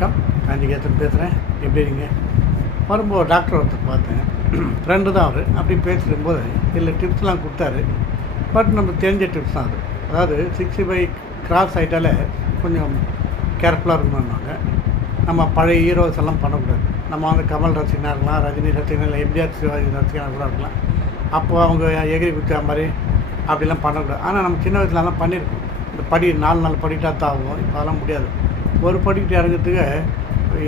வணக்கம். நான் நிகேதன் பேசுகிறேன். எப்படி இருக்கீங்க? வரும்போது டாக்டர் ஒருத்தர் பார்த்தேன். ஃப்ரெண்டு தான் அவர். அப்படி பேசிடும்போது இதில் டிப்ஸ்லாம் கொடுத்தாரு. பட் நமக்கு தெரிஞ்ச டிப்ஸ் தான் அது. அதாவது 65 கிராஸ் ஆகிட்டாலே கொஞ்சம் கேர்ஃபுல்லாக இருக்கணும்னாங்க. நம்ம பழைய ஹீரோஸ் எல்லாம் பண்ணக்கூடாது. நம்ம வந்து கமல் ரசிகனாக இருக்கலாம், ரஜினி ரசிகனா இல்லை, எம்ஜிஆர் சிவாஜி ரசிகனாக கூட இருக்கலாம். அப்போது அவங்க எகிரி குச்சா மாதிரி அப்படிலாம் பண்ணக்கூடாது. ஆனால் நம்ம சின்ன வயசுலலாம் பண்ணியிருக்கோம். இந்த படி 4 படிக்கிட்டா தான் ஆகும். இப்போ அதெல்லாம் முடியாது. ஒரு படிக்கிட்டு இறங்கிறதுக்கு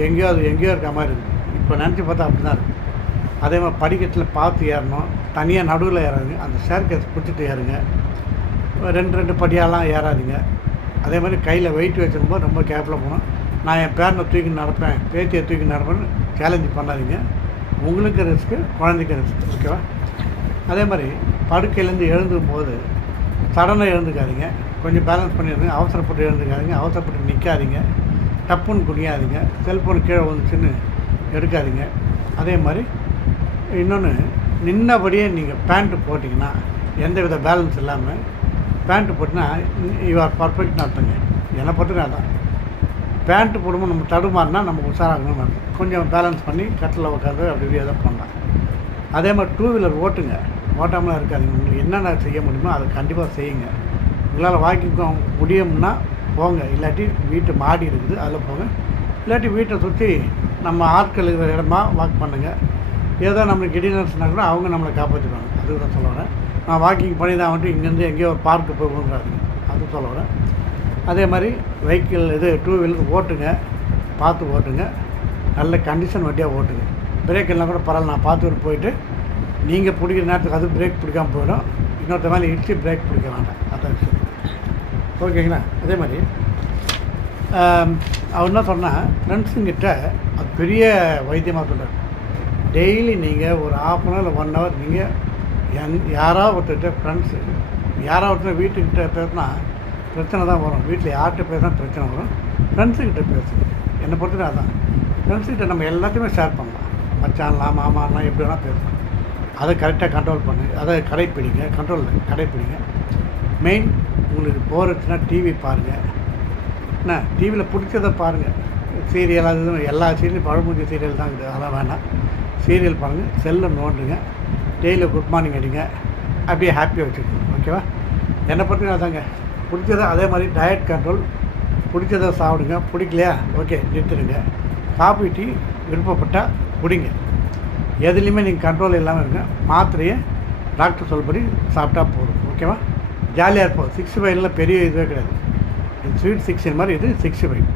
எங்கேயோ இருக்க மாதிரி இருக்குது. இப்போ நினச்சி பார்த்தா அப்படி தான் இருக்குது. அதே மாதிரி படிக்கட்டில் பார்த்து ஏறணும். தனியாக நடுவில் ஏறாதுங்க. அந்த ஷேர்கேஸ் பிடிச்சிட்டு ஏறுங்க. 2 படியாலாம் ஏறாதீங்க. அதே மாதிரி கையில் வெயிட் வச்சுருக்கும்போது ரொம்ப கேர்ஃபுல்லாக போகணும். நான் என் பேரனை தூக்கி நடப்பேன், பேத்தியை தூக்கி நடப்பேன்னு சேலஞ்சு பண்ணாதீங்க. உங்களுக்கு ரிஸ்க்கு, குழந்தைக்கு ரிஸ்க்கு. ஓகேவா? அதே மாதிரி படுக்கையிலேருந்து எழுந்தும்போது சடனாக எழுந்துக்காதீங்க. கொஞ்சம் பேலன்ஸ் பண்ணிடுங்க. அவசரப்பட்டு எழுந்துக்காதீங்க. அவசரப்பட்டு நிற்காதீங்க. டப்புன்னு குடியாதீங்க. செல்ஃபோன் கீழே வந்துச்சுன்னு எடுக்காதீங்க. அதே மாதிரி இன்னொன்று, நின்னபடியே நீங்கள் பேண்ட்டு போட்டிங்கன்னா, எந்த வித பேலன்ஸ் இல்லாமல் பேண்ட்டு போட்டிங்கன்னா யூ ஆர் பர்ஃபெக்ட்னு அர்த்தங்க. என்னை பொறுத்தவரை அதான். பேண்ட்டு போடும்போது நம்ம தடுமாறினா நம்ம உஷாராகணும்னு அர்த்தம். கொஞ்சம் பேலன்ஸ் பண்ணி கட்டில் உட்காந்து அப்படி இப்படி எதாவது பண்ணலாம். அதே மாதிரி 2 வீலர் ஓட்டுங்க. ஓட்டாமலாம் இருக்காதிங்க. உங்களுக்கு என்னென்ன செய்ய முடியுமோ அதை கண்டிப்பாக செய்யுங்க. உங்களால் வாக்கிங் முடியும்னா போங்க. இல்லாட்டி வீட்டு மாடி இருக்குது, அதில் போங்க. இல்லாட்டி வீட்டை சுற்றி நம்ம ஆட்கள் இருக்கிற இடமா வாக் பண்ணுங்கள். ஏதோ நம்மளுக்கு இடினர்ஸ்னா கூட அவங்க நம்மளை காப்பாற்றிடுவாங்க. அதுக்கு தான் சொல்ல வரேன். நான் வாக்கிங் பண்ணி தான் வந்துட்டு இங்கேருந்து எங்கேயோ ஒரு பார்க்கு போய் விழுந்துடாதுங்க. அது சொல்ல வரேன். அதே மாதிரி வெஹிக்கிள் 2 வீலர் ஓட்டுங்க. பார்த்து ஓட்டுங்க. நல்ல கண்டிஷன் வண்டியாக ஓட்டுங்க. பிரேக் எல்லாம் கூட பரவாயில்ல. நான் பார்த்து போயிட்டு நீங்கள் பிடிக்கிற நேரத்துக்கு அது பிரேக் பிடிக்காமல் போயிடும். இன்னொருத்த மேலே இடிச்சு பிரேக் பிடிக்க வேண்டாம். அதான் விஷயம். ஓகேங்களா? அதே மாதிரி அவர் என்ன சொன்னால், ஃப்ரெண்ட்ஸுங்கிட்ட அது பெரிய வைத்தியமாக சொல்கிறார். டெய்லி நீங்கள் ஒரு 1/2 இல்லை 1 ஹவர் நீங்கள் யாராவது ஒருத்தர்கிட்ட ஃப்ரெண்ட்ஸு யாராவது ஒருத்தர் வீட்டுக்கிட்ட பேசினா பிரச்சனை தான் வரும். வீட்டில் யார்கிட்ட பேசினா பிரச்சனை வரும். ஃப்ரெண்ட்ஸுக்கிட்ட பேசுங்க. என்னை பொறுத்தவரை அதான். ஃப்ரெண்ட்ஸுக்கிட்ட நம்ம எல்லாத்தையுமே ஷேர் பண்ணலாம். மச்சான்லாம் மாமாலாம் எப்படி வேணால் பேசலாம். அதை கரெக்டாக கண்ட்ரோல் பண்ணுங்க. அதை கடைப்பிடிங்க. கடைப்பிடிங்க. மெயின், உங்களுக்கு போகிறதுனா டிவி பாருங்கள். என்ன டிவியில் பிடிச்சதை பாருங்கள். சீரியல் அது எல்லா சீரியலும் பழமூஞ்சி சீரியல் தான் இருக்குது. அதெல்லாம் வேண்டாம். சீரியல் பாருங்கள். செல்லை நோண்டுங்க. டெய்லி குட் மார்னிங் அடிங்க. அப்படியே ஹாப்பியாக வச்சுக்கோங்க. ஓகேவா? என்னை பற்றி அதாங்க. பிடிச்சதை அதே மாதிரி டயட் கண்ட்ரோல். பிடிச்சதை சாப்பிடுங்க. பிடிக்கலையா ஓகே நிறுத்துடுங்க. காஃபி டீ விருப்பப்பட்டால் குடிங்க. எதுலேயுமே நீங்கள் கண்ட்ரோல் இல்லாமல் இருங்க. மாத்திரையை டாக்டர் சொல்படி சாப்பிட்டா போதும். ஓகேவா? ஜாலியாக இருப்போம். 65 பெரிய இதுவே கிடையாது. இது ஸ்வீட் 16 மாதிரி, இது 65.